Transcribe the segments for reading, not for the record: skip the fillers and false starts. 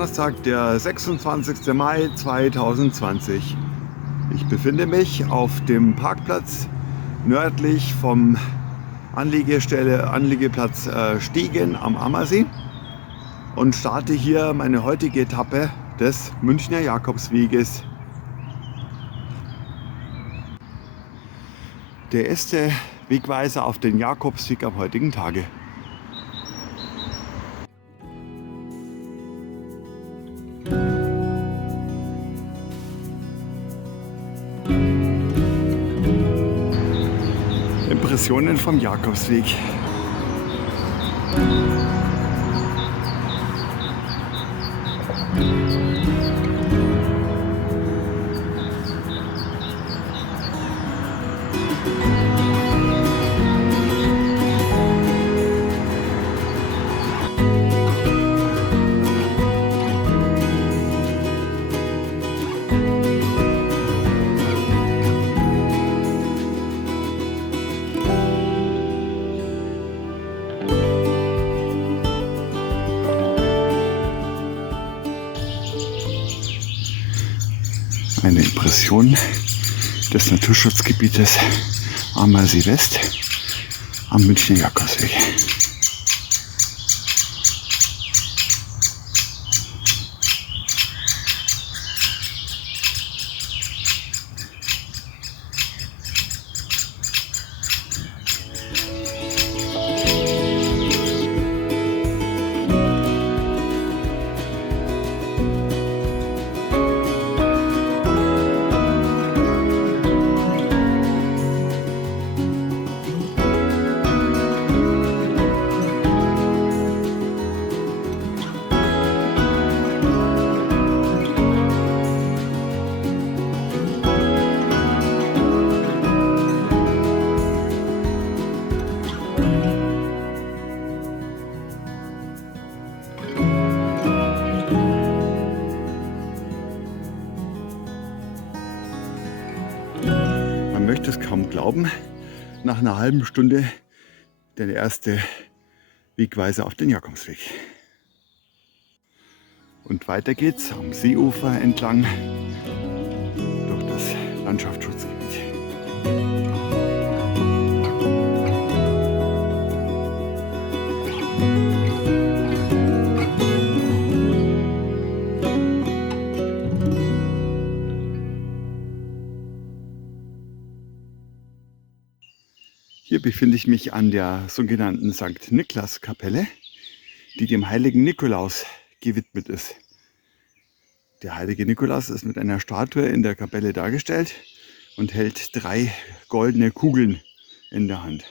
Donnerstag, der 26. Mai 2020. Ich befinde mich auf dem Parkplatz nördlich vom Anliegeplatz Stiegen am Ammersee und starte hier meine heutige Etappe des Münchner Jakobsweges. Der erste Wegweiser auf den Jakobsweg am heutigen Tage. Impressionen vom Jakobsweg. Eine Impression des Naturschutzgebietes Ammersee West am Münchner Jakobsweg. Man möchte es kaum glauben, nach einer halben Stunde der erste Wegweiser auf den Jakobsweg. Und weiter geht's am Seeufer entlang durch das Landschaftsschutzgebiet. Hier befinde ich mich an der sogenannten St. Niklas-Kapelle, die dem heiligen Nikolaus gewidmet ist. Der heilige Nikolaus ist mit einer Statue in der Kapelle dargestellt und hält 3 goldene Kugeln in der Hand.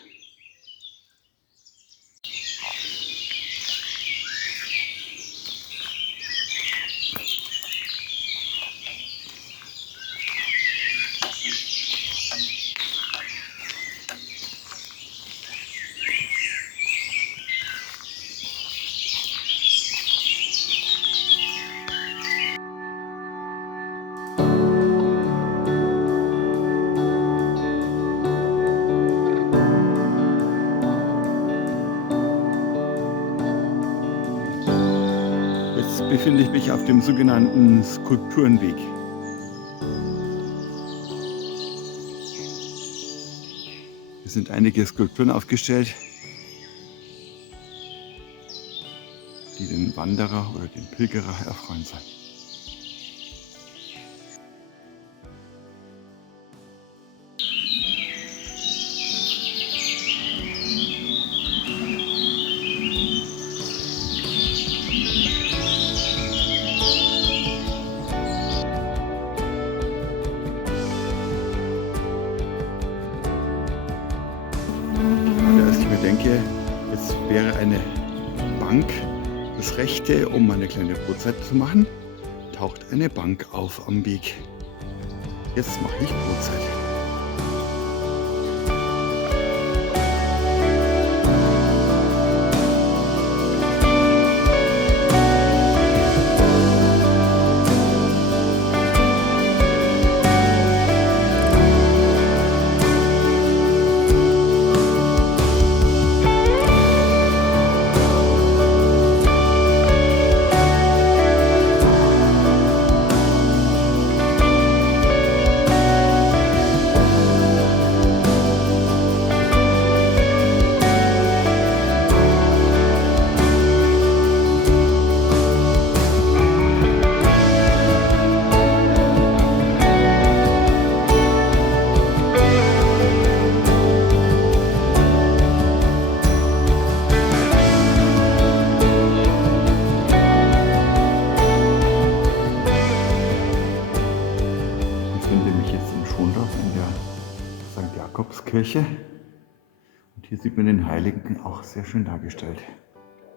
Jetzt befinde ich mich auf dem sogenannten Skulpturenweg. Hier sind einige Skulpturen aufgestellt, die den Wanderer oder den Pilgerer erfreuen sollen. Als ich mir denke, jetzt wäre eine Bank das Rechte, um eine kleine Brotzeit zu machen, taucht eine Bank auf am Weg. Jetzt mache ich Brotzeit. Kirche. Und hier sieht man den Heiligen auch sehr schön dargestellt.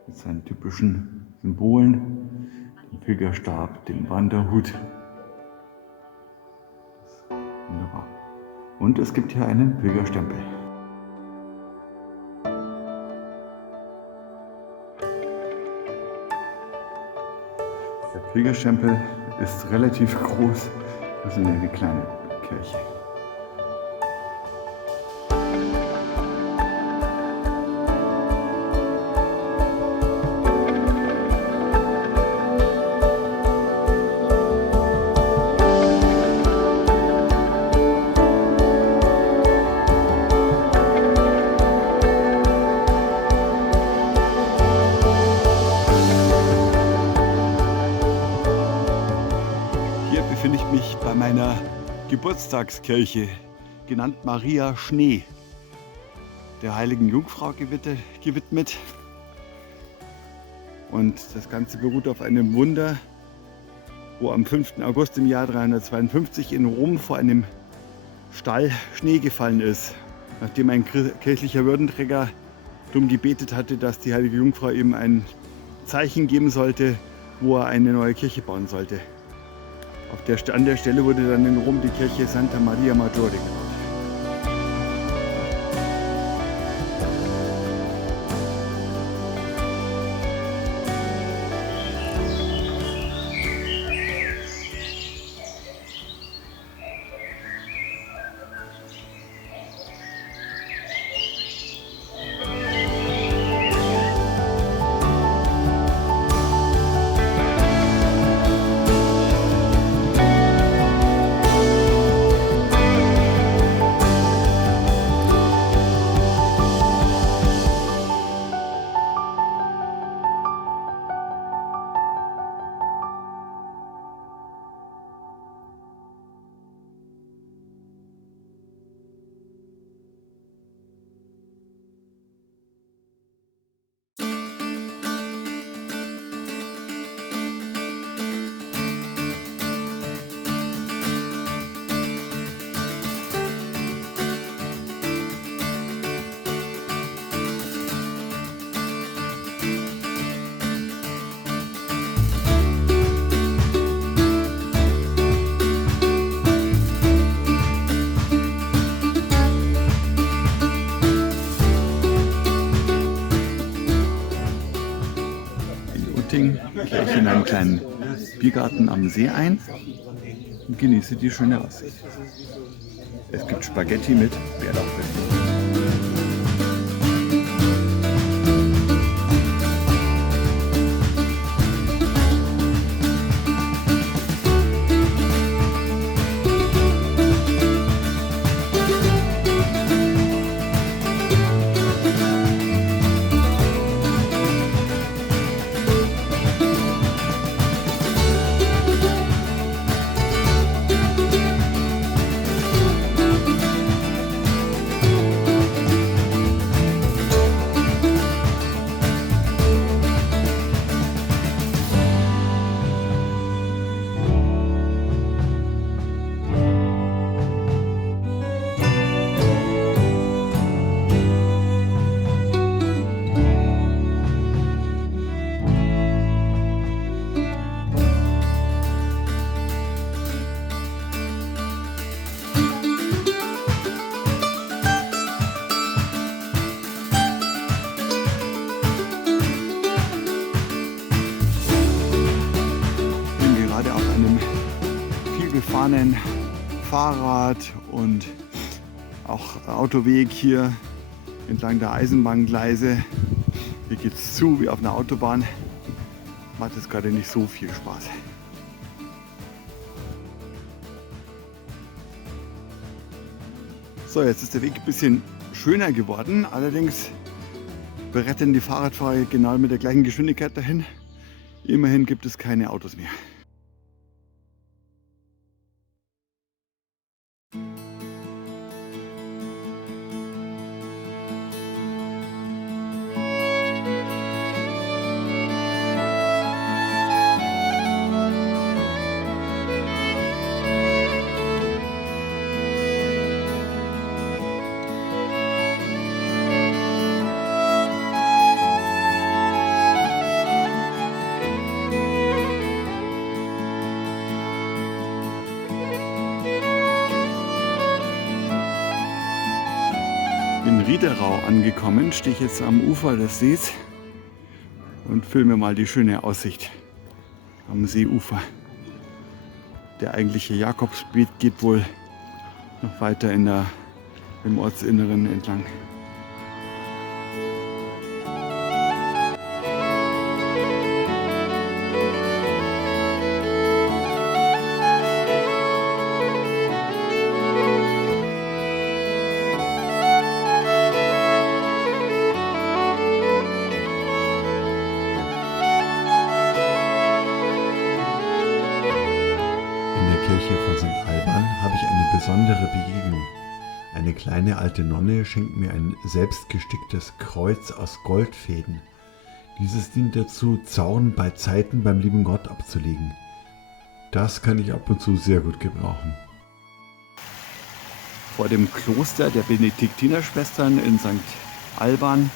Mit seinen typischen Symbolen, dem Pilgerstab, dem Wanderhut. Wunderbar. Und es gibt hier einen Pilgerstempel. Der Pilgerstempel ist relativ groß. Das ist eine kleine Kirche. Befinde ich mich bei meiner Geburtstagskirche, genannt Maria Schnee, der Heiligen Jungfrau gewidmet. Und das Ganze beruht auf einem Wunder, wo am 5. August im Jahr 352 in Rom vor einem Stall Schnee gefallen ist, nachdem ein kirchlicher Würdenträger darum gebetet hatte, dass die Heilige Jungfrau ihm ein Zeichen geben sollte, wo er eine neue Kirche bauen sollte. An der Stelle wurde dann in Rom die Kirche Santa Maria Maggiore gebaut. Gehe ich in einen kleinen Biergarten am See ein und genieße die schöne Aussicht. Es gibt Spaghetti mit Bärlauchwürfeln. Befahrenen Fahrrad und auch Autoweg hier entlang der Eisenbahngleise. Hier geht es zu wie auf einer Autobahn. Macht jetzt gerade nicht so viel Spaß. So, jetzt ist der Weg ein bisschen schöner geworden. Allerdings brettern die Fahrradfahrer genau mit der gleichen Geschwindigkeit dahin. Immerhin gibt es keine Autos mehr. Niederrau angekommen, stehe ich jetzt am Ufer des Sees und filme mal die schöne Aussicht am Seeufer. Der eigentliche Jakobsweg geht wohl noch weiter im Ortsinneren entlang. Von St. Alban habe ich eine besondere Begegnung. Eine kleine alte Nonne schenkt mir ein selbstgesticktes Kreuz aus Goldfäden. Dieses dient dazu, Zorn bei Zeiten beim lieben Gott abzulegen. Das kann ich ab und zu sehr gut gebrauchen. Vor dem Kloster der Benediktinerschwestern in St. Alban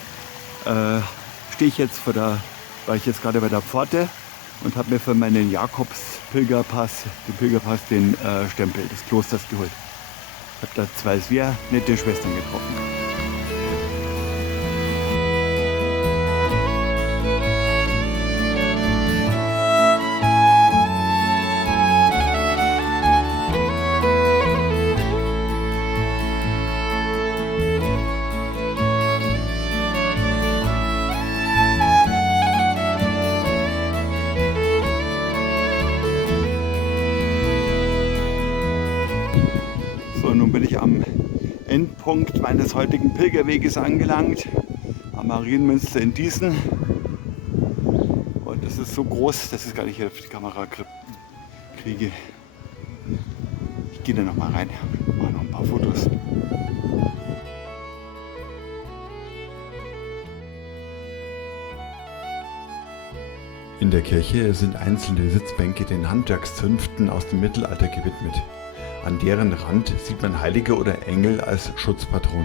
stehe ich jetzt war ich jetzt gerade bei der Pforte und habe mir für meinen Jakobspilgerpass, den Stempel des Klosters geholt. Ich habe da zwei sehr nette Schwestern getroffen. Nun bin ich am Endpunkt meines heutigen Pilgerweges angelangt, am Marienmünster in Dießen. Und es ist so groß, dass ich es gar nicht auf die Kamera kriege. Ich gehe da noch mal rein, mache noch ein paar Fotos. In der Kirche sind einzelne Sitzbänke den Handwerkszünften aus dem Mittelalter gewidmet. An deren Rand sieht man Heilige oder Engel als Schutzpatron.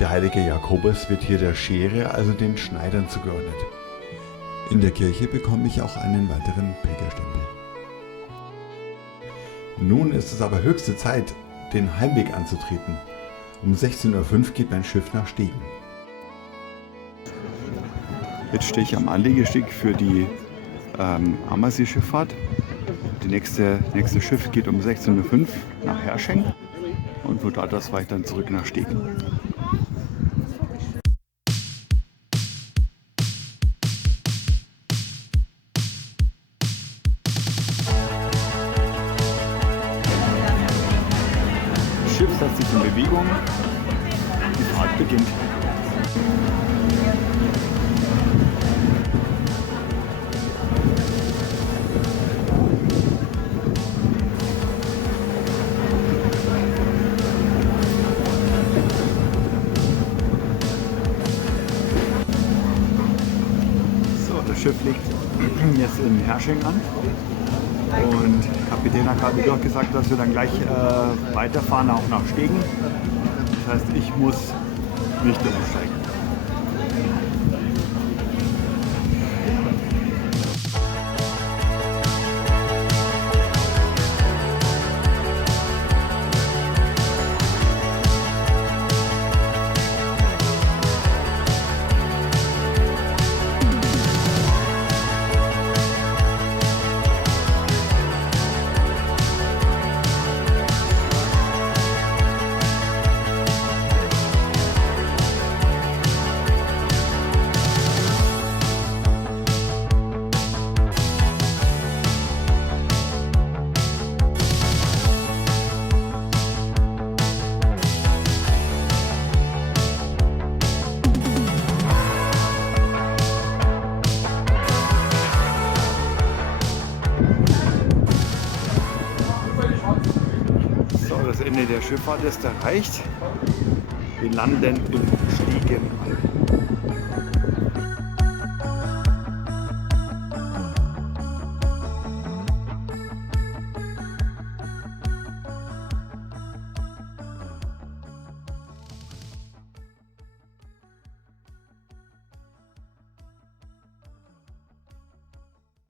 Der heilige Jakobus wird hier der Schere, also den Schneidern, zugeordnet. In der Kirche bekomme ich auch einen weiteren Pilgerstempel. Nun ist es aber höchste Zeit, den Heimweg anzutreten. Um 16:05 Uhr geht mein Schiff nach Stegen. Jetzt stehe ich am Anlegesteg für die Ammersee-Schifffahrt. Das nächste Schiff geht um 16:05 Uhr nach Herrsching und von dort aus fahre ich dann zurück nach Stegen. Das Schiff setzt sich in Bewegung, die Fahrt beginnt. Das Schiff liegt jetzt in Herrsching an und der Kapitän hat gerade durchgesagt, dass wir dann gleich weiterfahren, auch nach Stegen. Das heißt, ich muss nicht umsteigen. Das Ende der Schifffahrt ist erreicht. Wir landen in Stegen an.